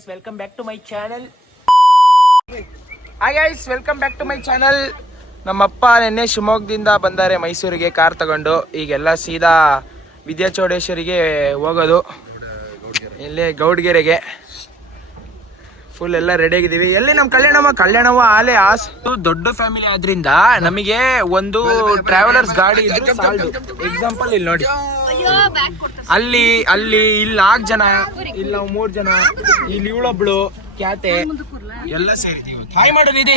guys, welcome back to my channel. Hi guys, welcome back to my channel. ನಮ್ಮಪ್ಪ ನೆನ್ನೆ ಶಿವಮೊಗ್ಗದಿಂದ ಬಂದಾರೆ ಮೈಸೂರಿಗೆ ಕಾರ್ ತಗೊಂಡು. ಈಗೆಲ್ಲ ಸೀದಾ ವಿದ್ಯಾಚೌಡೇಶ್ವರಿಗೆ ಹೋಗೋದು. ಇಲ್ಲೇ ಗೌಡ್ಗೆರೆಗೆ ಫುಲ್ ಎಲ್ಲ ರೆಡಿ ಆಗಿದ್ದೀವಿ. ಎಲ್ಲಿ ನಮ್ಮ ಕಲ್ಯಾಣವ್ವ ಆಲೆ ದೊಡ್ಡ ಫ್ಯಾಮಿಲಿ ಆದ್ರಿಂದ ನಮಗೆ ಒಂದು ಟ್ರಾವೆಲರ್ಸ್ ಗಾಡಿ ಇದ್ರೆ ಸಾಲದು. ಎಕ್ಸಾಂಪಲ್ ಇಲ್ಲಿ ನೋಡಿ, ಅಲ್ಲಿ ಇಲ್ಲಿ 4 ಜನ, ಇಲ್ಲಿ ನಾವು 3 ಜನ, ಇಲ್ಲಿ ಇವಳೊಬ್ಳು ಕ್ಯಾತೆ ಎಲ್ಲ ಸೇರಿದ್ದೀವಿ. ಹಾಯ್ ಮಾಡೋದಿದೆ.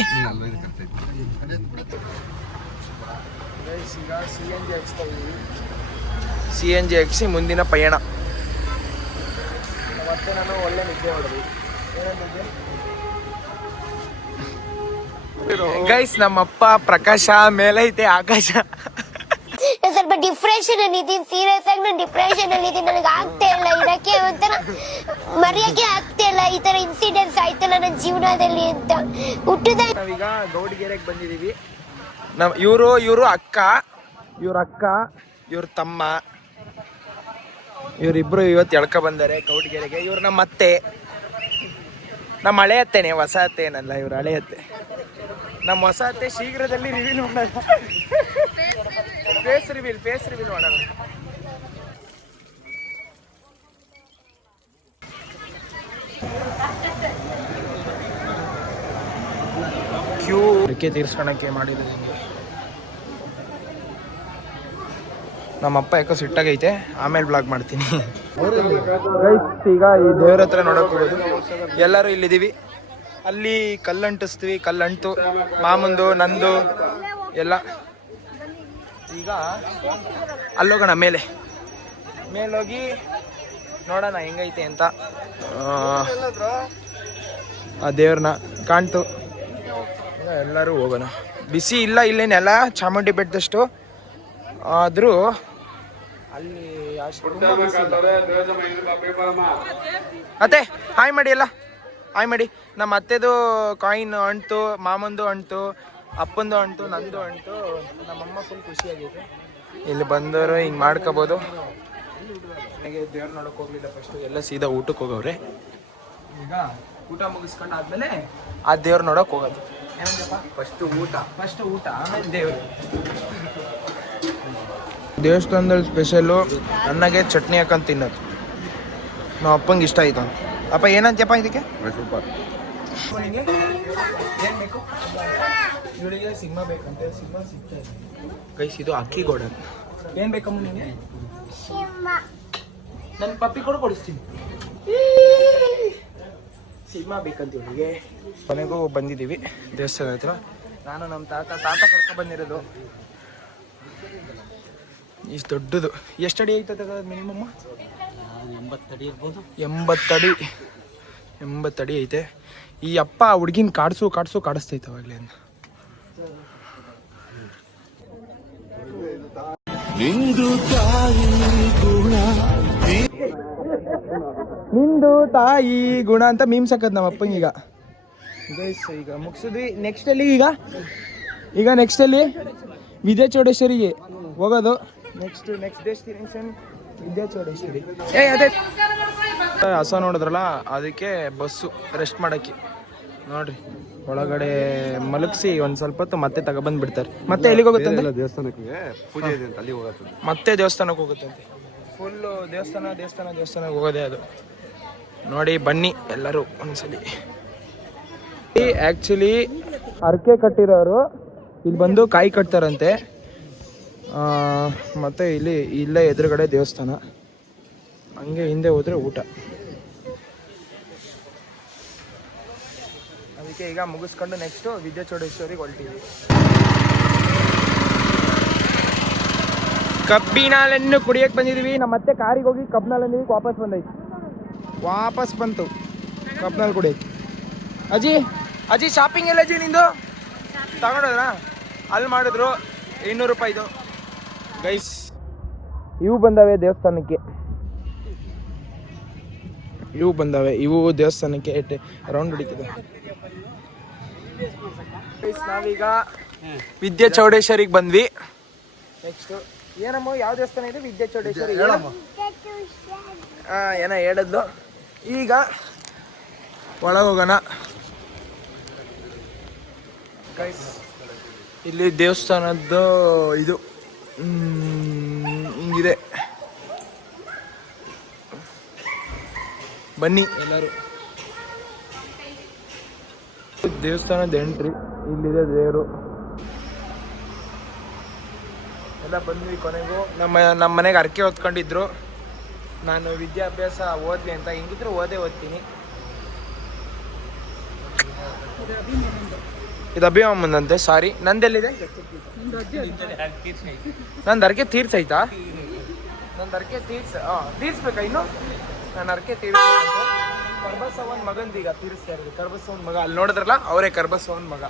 CNG ಹಾಕ್ಸಿ ಮುಂದಿನ ಪಯಣ. ಮತ್ತೆ ನಾನು ಒಳ್ಳೆ ನಿದ್ದೆ ಹೊಡೆದ್ವಿ. ಗೈಸ್, ನಮ್ಮಪ್ಪ ಪ್ರಕಾಶ ಮೇಲೈತೆ ಆಕಾಶ. ಸ್ವಲ್ಪ ಡಿಪ್ರೆಷನ್ ಅಲ್ಲಿ ಇದೀನಿ, ಸೀರಿಯಸ್ ಆಗಿ ನಾನು ಡಿಪ್ರೆಷನ್ ಅಲ್ಲಿ ಇದೀನಿ. ನನಗೆ ಆಗ್ತಾ ಇಲ್ಲ ಇರಕ್ಕೆ, ಒಂಥರ ಮರೆಯಕ್ಕೆ ಆಗ್ತಾ ಇಲ್ಲ. ಈ ತರ ಇನ್ಸಿಡೆಂಟ್ಸ್ ಆಯ್ತಲ್ಲ ನನ್ನ ಜೀವನದಲ್ಲಿ ಅಂತ ಹುಟ್ಟದ. ನಾವೀಗ ಗೌಡ್ಗೆರೆಗೆ ಬಂದಿದೀವಿ. ಇವರು ಅಕ್ಕ, ಇವ್ರ ತಮ್ಮ, ಇವರಿಬ್ರು ಇವತ್ತು ಎಳ್ಕ ಬಂದಾರೆ ಗೌಡ್ಗೆರೆಗೆ. ಇವ್ರು ನಮ್ಮ ಅತ್ತೆ, ನಮ್ಮ ಹಳೆ ಅತ್ತೆನೆ, ಹೊಸ ಅತ್ತೆ ಏನಲ್ಲ, ಇವ್ರು ಹಳೆ ಅತ್ತೆ. ನಮ್ಮ ಹೊಸ ಅತ್ತೆ ಶೀಘ್ರದಲ್ಲಿ ರಿವೀಲ್ ಮಾಡೋಣ. ಫೇಸ್ ರಿವೀಲ್ ಮಾಡೋಣ. ಕ್ಯೂ ಅಡಿಕೆ ತೀರ್ಸ್ಕೊಳಕ್ಕೆ ಮಾಡಿದ್ರು. ನಮ್ಮಪ್ಪ ಯಾಕೋ ಸಿಟ್ಟಾಗೈತೆ, ಆಮೇಲೆ ಬ್ಲಾಗ್ ಮಾಡ್ತೀನಿ. ಈಗ ಈ ದೇವ್ರ ಹತ್ರ ನೋಡಕ್ ಹೋಗೋದು. ಎಲ್ಲರೂ ಇಲ್ಲಿದ್ದೀವಿ. ಅಲ್ಲಿ ಕಲ್ಲಂಟಿಸ್ತೀವಿ, ಕಲ್ಲಂಟು ಮಾಮಂದು ನಂದು ಎಲ್ಲ. ಈಗ ಅಲ್ಲೋಗೋಣ, ಮೇಲೋಗಿ ನೋಡೋಣ ಹೆಂಗೈತೆ ಅಂತ. ಆ ದೇವ್ರನ್ನ ಕಾಣ್ತು. ಎಲ್ಲರೂ ಹೋಗೋಣ. ಬಿಸಿ ಇಲ್ಲ ಇಲ್ಲೇನೆಲ್ಲ ಚಾಮುಂಡಿ ಬೆಟ್ಟದಷ್ಟು, ಆದರೂ ಅಲ್ಲಿ ಅತ್ತೆ ಹಾಯ್ ಮಾಡಿ, ಎಲ್ಲ ಹಾಯ್ ಮಾಡಿ. ನಮ್ಮ ಅತ್ತೆದು ಕಾಯಿನ್ ಅಂಟು, ಮಾಮಂದು ಅಂಟು, ಅಪ್ಪಂದು ಅಂಟು, ನಂದು ಅಂಟು. ನಮ್ಮಮ್ಮ ಫುಲ್ ಖುಷಿಯಾಗೈತೆ. ಇಲ್ಲಿ ಬಂದವರು ಹಿಂಗೆ ಮಾಡ್ಕೋಬೋದು. ನನಗೆ ದೇವ್ರ ನೋಡೋಕೆ ಹೋಗ್ಲಿಲ್ಲ ಫಸ್ಟು, ಎಲ್ಲ ಸೀದಾ ಊಟಕ್ಕೆ ಹೋಗವ್ರೆ. ಈಗ ಊಟ ಮುಗಿಸ್ಕೊಂಡು ಆದಮೇಲೆ ಆ ದೇವ್ರ ನೋಡೋಕೆ ಹೋಗೋದು. ಏನಂದಪ್ಪ? ಫಸ್ಟು ಊಟ ಆಮೇಲೆ ದೇವರು. ದೇವಸ್ಥಾನದಲ್ಲಿ ಸ್ಪೆಷಲು ಅನ್ನಗೆ ಚಟ್ನಿ ಹಾಕೊಂಡು ತಿನ್ನೋದು. ನಮ್ಮ ಅಪ್ಪಂಗೆ ಇಷ್ಟ ಆಯ್ತು. ಅಪ್ಪ ಏನಂತಪ್ಪ ಇದಕ್ಕೆ? ಏನು ಬೇಕು? ಇವಳಿಗೆ ಸಿನಿಮಾ ಬೇಕಂತೆ. ಸಿನಿಮಾ ಸಿಗ್ತಾ ಇದೆ ಗೈಸ್. ಇದು ಅಕ್ಕಿ ಗೋಡನ್. ಏನು ಬೇಕಮ್ಮ ನಿಮಗೆ? ನನ್ನ ಪಪ್ಪಿ ಕೂಡ ಕೊಡಿಸ್ತೀನಿ. ಸಿನಿಮಾ ಬೇಕಂತ ಇವಳಿಗೆ. ಕೊನೆಗೂ ಬಂದಿದ್ದೀವಿ ದೇವಸ್ಥಾನ ಹತ್ರ. ನಾನು ನಮ್ಮ ತಾತ ಕರ್ಕೊಂಡು ಬಂದಿರೋದು. ಇಷ್ಟು ದೊಡ್ಡದು. ಎಷ್ಟು ಅಡಿ ಐತದ ಮಿನಿಮಮ್? 80 ಅಡಿ ಇರ್ಬೋದು. 80 ಅಡಿ ಐತೆ. ಈ ಅಪ್ಪ ಹುಡುಗಿನ ಕಾಡಿಸ್ತೈತೆ ಅವಾಗಲೇ ಅಂತ. ನಿಂದು ತಾಯಿ ಗುಣ ಅಂತ ಮೀಮ್ಸ್ ಹಾಕದ್ ನಮ್ಮ ಅಪ್ಪಂಗೀಗ. ಈಗ ಮುಗಿಸಿದ್ವಿ. ನೆಕ್ಸ್ಟ್ ಅಲ್ಲಿ ವಿದ್ಯಾಚೌಡೇಶ್ವರಿಗೆ ಹೋಗೋದು. Next destination Vidyachowdeshwari. ಅದೇ ಹಸ ನೋಡಿದ್ರಲ್ಲ, ಅದಕ್ಕೆ ಬಸ್ಸು ರೆಸ್ಟ್ ಮಾಡಕ್ಕೆ ನೋಡ್ರಿ. ಒಳಗಡೆ ಮಲಗಿಸಿ ಒಂದು ಸ್ವಲ್ಪ ಹೊತ್ತು ಮತ್ತೆ ತಗೊಬಂದ್ಬಿಡ್ತಾರೆ. ಮತ್ತೆ ಎಲ್ಲಿಗೆ ಹೋಗುತ್ತೆ? ದೇವಸ್ಥಾನಕ್ಕೆ ಪೂಜೆ ಇದೆ ಅಂತ ಅಲ್ಲಿ ಹೋಗುತ್ತೆ. ಮತ್ತೆ ದೇವಸ್ಥಾನಕ್ಕೆ ಹೋಗುತ್ತಂತೆ. ಫುಲ್ಲು ದೇವಸ್ಥಾನ ಹೋಗೋದೇ ಅದು. ನೋಡಿ ಬನ್ನಿ ಎಲ್ಲರೂ ಒಂದ್ಸಲಿ. ಆ್ಯಕ್ಚುಲಿ ಹರಕೆ ಕಟ್ಟಿರೋರು ಇಲ್ಲಿ ಬಂದು ಕಾಯಿ ಕಟ್ತಾರಂತೆ. ಮತ್ತು ಇಲ್ಲೇ ಎದುರುಗಡೆ ದೇವಸ್ಥಾನ. ಹಂಗೆ ಹಿಂದೆ ಹೋದರೆ ಊಟ. ಅದಕ್ಕೆ ಈಗ ಮುಗಿಸ್ಕೊಂಡು ನೆಕ್ಸ್ಟು ವಿದ್ಯಾಚೌಡೇಶ್ವರಿಗೆ ಹೊಲ್ತೀವಿ. ಕಬ್ಬಿನಾಲನ್ನು ಕುಡಿಯೋಕ್ಕೆ ಬಂದಿದ್ದೀವಿ. ನಮ್ಮ ಮತ್ತೆ ಕಾರಿಗೆ ಹೋಗಿ ಕಬ್ಬಿನಾಲ್ ವಾಪಸ್ ಬಂತು ಕಬ್ಬಿನಾಲ್ ಕುಡಿಯೋಕ್ಕೆ. ಅಜ್ಜಿ ಶಾಪಿಂಗ್ ಎಲ್ಲ ಅಜ್ಜಿ ನಿಂದು ತಗೊಂಡೋದ್ರಾ? ಅಲ್ಲಿ ಮಾಡಿದ್ರು 200 ರೂಪಾಯಿದು. ಗೈಸ್, ಇವು ಬಂದಾವೆ ದೇವಸ್ಥಾನಕ್ಕೆ. ದೇವಸ್ಥಾನಕ್ಕೆ ರೌಂಡ್ ಹೊಡಿತದೆ. ನಾವೀಗ ವಿದ್ಯಾಚೌಡೇಶ್ವರಿಗೆ ಬಂದ್ವಿ. ನೆಕ್ಸ್ಟ್ ಏನಮ್ಮ ಯಾವ ದೇವಸ್ಥಾನ ಇದೆ? ವಿದ್ಯಾಚೌಡೇಶ್ವರಿ. ಏನೋ ಹೇಳಿದ್ಲು. ಈಗ ಒಳಗೆ ಹೋಗೋಣ ಗೈಸ್. ಇಲ್ಲಿ ದೇವಸ್ಥಾನದ್ದು ಇದು ಹಿಂಗಿದೆ, ಬನ್ನಿ ಎಲ್ಲರೂ. ದೇವಸ್ಥಾನದ ಎಂಟ್ರಿ ಇಲ್ಲಿದೆ ದೇವರು. ಎಲ್ಲ ಬಂದ್ವಿ ಕೊನೆಗೂ. ನಮ್ಮ ಮನೆಗೆ ಅರ್ಕೆ ಹೊತ್ಕೊಂಡಿದ್ರು. ನಾನು ವಿದ್ಯಾಭ್ಯಾಸ ಓದ್ಲಿ ಅಂತ, ಹಿಂಗಿದ್ರು ಓದ್ತೀನಿ. ಇದು ಅಭಿಮಾನಂತೆ, ಸಾರಿ. ನಂದೆಲ್ಲಿದೆ? ನಂದು ಅರ್ಕೆ ತೀರ್ಸೈತಾ? ನಂದು ಅರ್ಕೆ ತೀರ್ಸ್ಬೇಕಾ ಇನ್ನು? ನಾನು ಅರ್ಕೆ ತೀರ್ಸ್ಬೇಕಂತೆ. ಕರ್ಬಸವನ್ ಮಗಂದೀಗ ತೀರಿಸ್ತಾ ಇರೋದು. ಕರ್ಬಸವನ್ ಮಗ ಅಲ್ಲಿ ನೋಡಿದ್ರಲ್ಲ, ಅವರೇ ಕರ್ಬಸವನ್ ಮಗ.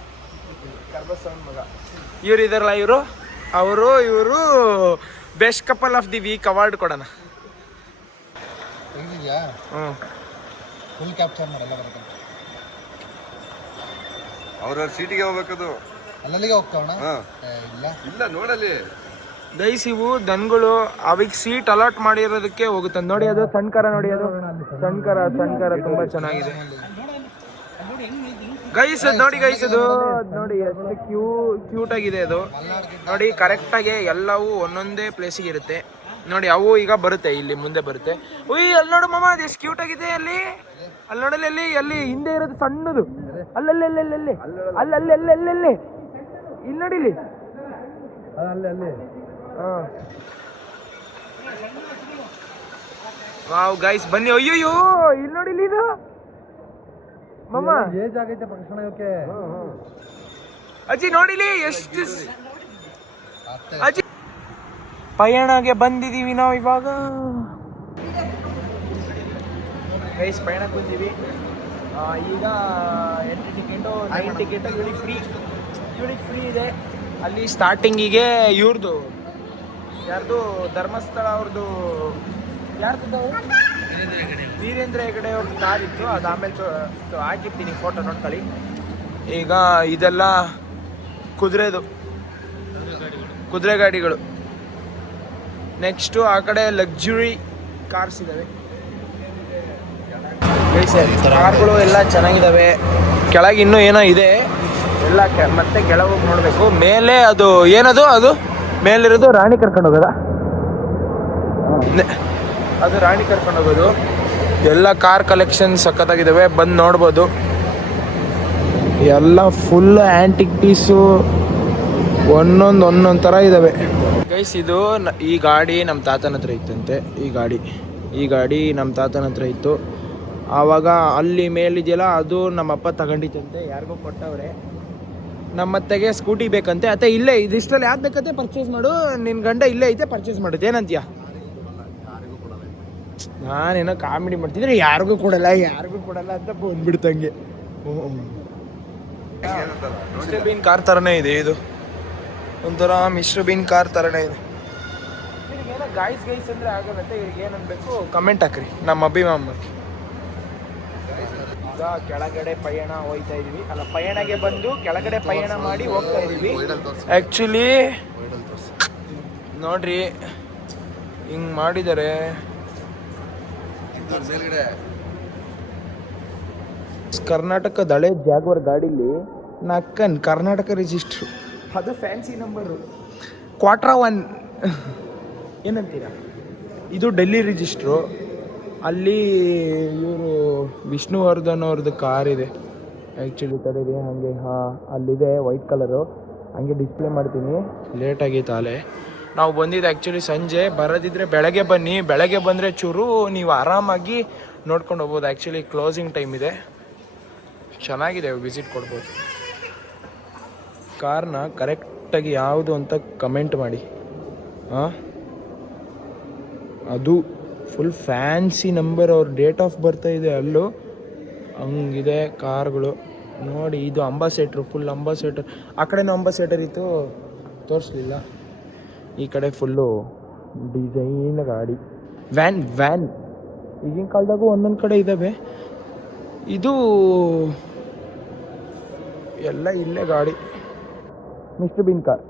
ಇವ್ರು ಇದಾರಲ್ಲ, ಇವರು best couple of the week award ಕೊಡೋಣ. ಫುಲ್ ಕ್ಯಾಪ್ಚರ್ ಮಾಡಲ್ಲ ಬರುತ್ತೆ. ಅವ್ರವ್ರ ಸೀಟಿಗೆ ಹೋಗ್ಬೇಕದು. ಅಲ್ಲಿಗೆ ಹೋಗ್ತಾವಣ? ಇಲ್ಲ ನೋಡಲ್ಲಿ ಗೈಸ್, ಇವು ದನಗಳು ಅವಿಗೆ ಸೀಟ್ ಅಲಾಟ್ ಮಾಡಿರೋದಕ್ಕೆ ಹೋಗುತ್ತೆ ನೋಡಿ. ಅದು ಸಣ್ಕರ ನೋಡಿ, ಅದು ಸಣ್ಕರ ತುಂಬಾ ಚೆನ್ನಾಗಿದೆ ಗೈಸ್. ಅದು ನೋಡಿ ಗೈಸ್, ಅದು ನೋಡಿ ಎಷ್ಟು ಕ್ಯೂಟ್ ಆಗಿದೆ ಅದು ನೋಡಿ. ಕರೆಕ್ಟಾಗಿ ಎಲ್ಲವೂ ಒಂದೊಂದೇ ಪ್ಲೇಸಿಗೆ ಇರುತ್ತೆ ನೋಡಿ. ಅವು ಈಗ ಬರುತ್ತೆ, ಇಲ್ಲಿ ಮುಂದೆ ಬರುತ್ತೆ. ಉಯ್, ಅಲ್ಲಿ ನೋಡು ಮಾಮ, ಅದು ಎಷ್ಟು ಕ್ಯೂಟ್ ಆಗಿದೆ. ಅಲ್ಲಿ ನೋಡಲಿ, ಅಲ್ಲಿ ಹಿಂದೆ ಇರೋದು ಸಣ್ಣದು, ಅಲ್ಲಲ್ಲಿ ಇಲ್ಲಿ ನೋಡಿಲಿ, ವಾವ್ ಗೈಸ್, ಬನ್ನಿ. ಅಯ್ಯೋ, ಇಲ್ಲಿ ನೋಡಿಲಿ, ಇದು ಮಾಮ ಏಜ್ ಆಗೈತೆ ಪಕ್ಷಣ ಇವಕ್ಕೆ. ಅಜ್ಜಿ ನೋಡಿಲಿ ಎಷ್ಟು ಅಜ್ಜಿ. ಪಯಣಗೆ ಬಂದಿದೀವಿ ನಾವು ಇವಾಗ ಗೈಸ್. ಪಯಣಕ್ಕೆ ಬಂದೀವಿ ಈಗ. ಎಂಟ್ರಿ ಟಿಕೆಟು 9 ಟಿಕೆಟು ಇವಳಿಗೆ ಫ್ರೀ ಇದೆ. ಅಲ್ಲಿ ಸ್ಟಾರ್ಟಿಂಗಿಗೆ ಇವ್ರದ್ದು ಯಾರ್ದು ಧರ್ಮಸ್ಥಳ ಅವ್ರದ್ದು ಯಾರ್ದು ವೀರೇಂದ್ರ ಹೆಗಡೆ ಅವ್ರದ್ದು ಕಾರ್ ಇತ್ತು. ಅದು ಆಮೇಲೆ ಹಾಕಿರ್ತೀನಿ, ಫೋಟೋ ನೋಡ್ಕೊಳ್ಳಿ. ಈಗ ಇದೆಲ್ಲ ಕುದುರೆ ಗಾಡಿಗಳು. ನೆಕ್ಸ್ಟು ಆ ಕಡೆ ಲಕ್ಸುರಿ ಕಾರ್ಸ್ ಇದ್ದಾವೆ. ಕಾರ್ಗಳು ಎಲ್ಲ ಚೆನ್ನಾಗಿದ್ದಾವೆ. ಕೆಳಗೆ ಇನ್ನೂ ಏನೋ ಇದೆ ಎಲ್ಲ, ಮತ್ತೆ ಕೆಳಗೆ ಹೋಗಿ ನೋಡಬೇಕು. ಮೇಲೆ ಅದು ಏನದು, ಅದು ಮೇಲಿರೋದು ರಾಣಿ ಕರ್ಕೊಂಡು ಹೋಗೋದ, ಅದು ರಾಣಿ ಕರ್ಕೊಂಡು ಹೋಗೋದು. ಎಲ್ಲ ಕಾರ್ ಕಲೆಕ್ಷನ್ ಸಖತ್ತಾಗಿದ್ದಾವೆ, ಬಂದು ನೋಡ್ಬೋದು. ಎಲ್ಲ ಫುಲ್ ಆ್ಯಂಟಿಕ್ ಪೀಸು, ಒಂದೊಂದು ಥರ ಇದ್ದಾವೆ ಗೈಸ್. ಇದು ಈ ಗಾಡಿ ನಮ್ಮ ತಾತನ ಹತ್ರ ಇತ್ತಂತೆ. ಈ ಗಾಡಿ ನಮ್ಮ ತಾತನ ಹತ್ರ ಇತ್ತು. ಆವಾಗ ಅಲ್ಲಿ ಮೇಲಿದೆಯಲ್ಲ, ಅದು ನಮ್ಮಪ್ಪ ತಗೊಂಡಿತ್ತಂತೆ, ಯಾರಿಗೂ ಕೊಟ್ಟವ್ರೆ. ನಮ್ಮತ್ತೆಗೆ ಸ್ಕೂಟಿ ಬೇಕಂತೆ. ಅತ್ತೆ ಇಲ್ಲೇ ಇದಿಷ್ಟರಲ್ಲಿ ಯಾವ್ದು ಬೇಕಂತೆ ಪರ್ಚೇಸ್ ಮಾಡು, ನಿನ್ನ ಗಂಡ ಇಲ್ಲೇ ಐತೆ ಪರ್ಚೇಸ್ ಮಾಡುತ್ತೆ, ಏನಂತೀಯ? ನಾನೇನೋ ಕಾಮಿಡಿ ಮಾಡ್ತಿದ್ರೆ ಯಾರಿಗೂ ಕೊಡಲ್ಲ ಅಂತ ಬಂದ್ಬಿಡ್ತಂಗೆ. ಮಿಸ್ಟರ್ ಬೀನ್ ಕಾರ್ ಥರನೇ ಇದೆ ಇದು, ಒಂಥರ ಮಿಸ್ಟರ್ ಬೀನ್ ಕಾರ್ ಥರನೇ ಇದೆ. ಏನೋ ಗಾಯ್ಸ್ ಅಂದರೆ ಆಗೋದಂತೆ. ಇವ್ರಿಗೆ ಏನನ್ಬೇಕು ಕಮೆಂಟ್ ಹಾಕ್ರಿ, ನಮ್ಮ ಅಭಿಮಾನ. ಈಗ ಕೆಳಗಡೆ ಪಯಣ ಹೋಗ್ತಾ ಇದೀವಿ, ಅಲ್ಲ ಪಯಣಗೆ ಬಂದು ಕೆಳಗಡೆ ಪಯಣ ಮಾಡಿ ಹೋಗ್ತಾ ಇದೀವಿ. ಆ್ಯಕ್ಚುಲಿ ನೋಡ್ರಿ, ಹಿಂಗೆ ಮಾಡಿದ್ದಾರೆ. ಕರ್ನಾಟಕದ ಹಳೆ ಜಾಗ್ವರ್ ಗಾಡೀಲಿ ನಕ್ಕನ್ ಕರ್ನಾಟಕ ರಿಜಿಸ್ಟ್ರು, ಅದು ಫ್ಯಾನ್ಸಿ ನಂಬರು, Quattro-1 ಏನಂತೀರ. ಇದು ಡೆಲ್ಲಿ ರಿಜಿಸ್ಟ್ರು. ಅಲ್ಲಿ ಇವರು ವಿಷ್ಣುವರ್ಧನ್ ಅವ್ರದ್ದು ಕಾರ್ ಇದೆ ಆ್ಯಕ್ಚುಲಿ. ತಡೀರಿ, ಹಾಗೆ ಅಲ್ಲಿದೆ ವೈಟ್ ಕಲರು. ಹಂಗೆ ಡಿಸ್ಪ್ಲೇ ಮಾಡ್ತೀನಿ. ಲೇಟಾಗೈತೆ ಅಲೆ. ನಾವು ಬಂದಿದ್ದು ಆ್ಯಕ್ಚುಲಿ ಸಂಜೆ, ಬರೋದಿದ್ರೆ ಬೆಳಗ್ಗೆ ಬನ್ನಿ. ಬೆಳಗ್ಗೆ ಬಂದರೆ ಚೂರು ನೀವು ಆರಾಮಾಗಿ ನೋಡ್ಕೊಂಡು ಹೋಗ್ಬೋದು. ಆ್ಯಕ್ಚುಲಿ ಕ್ಲೋಸಿಂಗ್ ಟೈಮ್ ಇದೆ, ಚೆನ್ನಾಗಿದೆ, ವಿಸಿಟ್ ಕೊಡ್ಬೋದು. ಕಾರ್ನ ಕರೆಕ್ಟಾಗಿ ಯಾವುದು ಅಂತ ಕಮೆಂಟ್ ಮಾಡಿ. ಅದು ಫುಲ್ ಫ್ಯಾನ್ಸಿ ನಂಬರ್, ಅವ್ರ ಡೇಟ್ ಆಫ್ ಬರ್ತಾ ಇದೆ ಅಲ್ಲೂ, ಹಂಗಿದೆ ಕಾರ್ಗಳು ನೋಡಿ. ಇದು ಅಂಬಾಸೆಟ್ರು, ಫುಲ್ ಅಂಬಾಸೆಟರ್. ಆ ಕಡೆನೂ ಅಂಬಾಸೆಟರ್ ಇತ್ತು, ತೋರಿಸ್ಲಿಲ್ಲ. ಈ ಕಡೆ ಫುಲ್ಲು ಡಿಸೈನ್ ಗಾಡಿ, ವ್ಯಾನ್ ಈಗಿನ ಕಾಲದಾಗೂ ಒಂದೊಂದು ಕಡೆ ಇದ್ದಾವೆ. ಇದು ಎಲ್ಲ ಇಲ್ಲೇ ಗಾಡಿ, ಮಿಸ್ಟರ್ ಬೀನ್ ಕಾರ್.